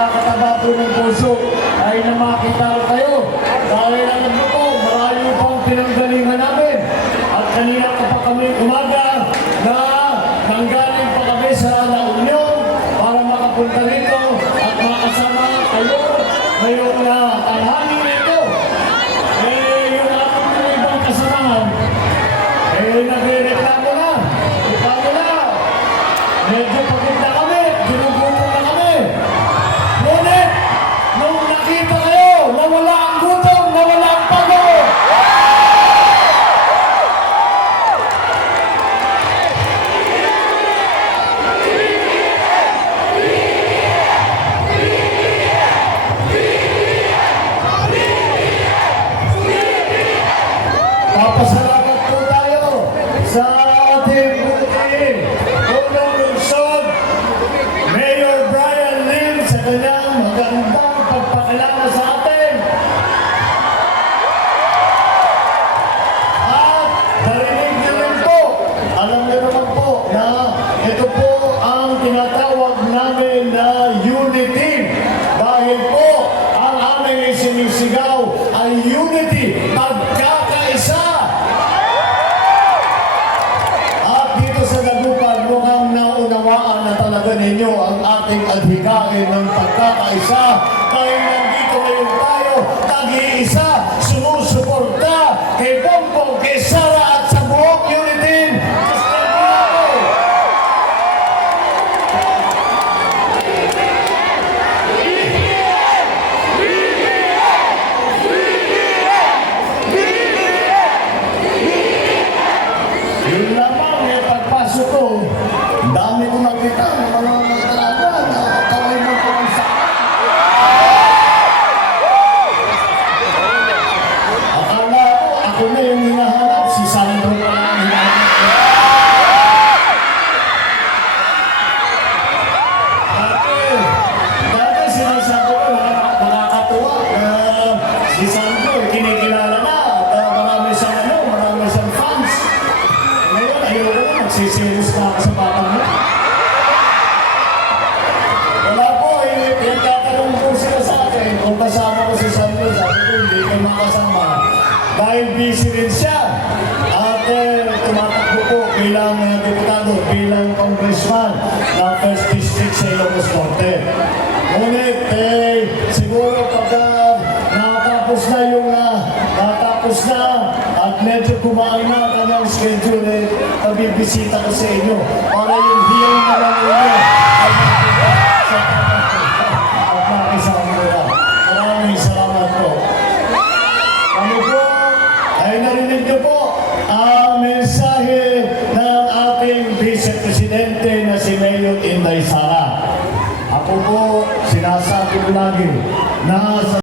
nakakataba po ng puso ay na makita kayo. Dahil alam mo po, marami po ang pinanggalingan namin. At kanina pa kami umaga na nanggaling pa kami sa La Union para makapunta rito at makasama kayo ngayong tanghali nito. Yung ating ibang kasamahan, nagre-reklamo na. Reklamo na. Medyo pagod na kami. Ginugutom na kami. Ngunit, nung nakita kayo, nawala ang gutom, nawala ang pagod. Papasalamat po tayo sa ating buhay. Unang lungsod, Mayor Brian Lim sa kanyang magandang pagpakilala sa atin. At narinig niyo rin po, alam niyo naman po na ito po ang tinatawag namin na unity. Dahil po, ang aming sinisigaw ay unity, pagkakaisa. At dito sa Dagupan, mukhang naunawaan na talaga ninyo ang ating adhikain ng pagkakaisa. Kaya nandito ngayon tayo, tag-iisa, sumusuporta kay Bongbong, kay Sara at sa buong unity. Yun lamang, pagpasok ko, dami ko nakita ng mga talaga na kaway mo ko ang sakit. Akala ko, ako na yung hinahanap, si Sandro na ang hinahanap ko. Dati sinasabi ko na nakakatuwa na si Sandro kinikilala na at marami siyang fans. Ngayon, ayaw ko na, magsisiris na ako sa batang mo. Wala po, pinagtatanong po sila sa akin kung kasama ko si Sandro. Sabi ko, hindi kayo makasama. Dahil busy rin siya. At tumatakbo po bilang diputado, bilang congressman ng 1st District sa Ilocos Norte. Ngunit, siguro pagka natapos na at medyo kumain na kanyang schedule, nabibisita ko sa inyo para yung hearing na lang inyo ay makikita sa at makisama nila. Maraming salamat po. Kami po ay narinig niyo po ang mensahe ng ating Vice Presidente na si Mayor Inday Sara. Ako po, sinasabi ko lagi na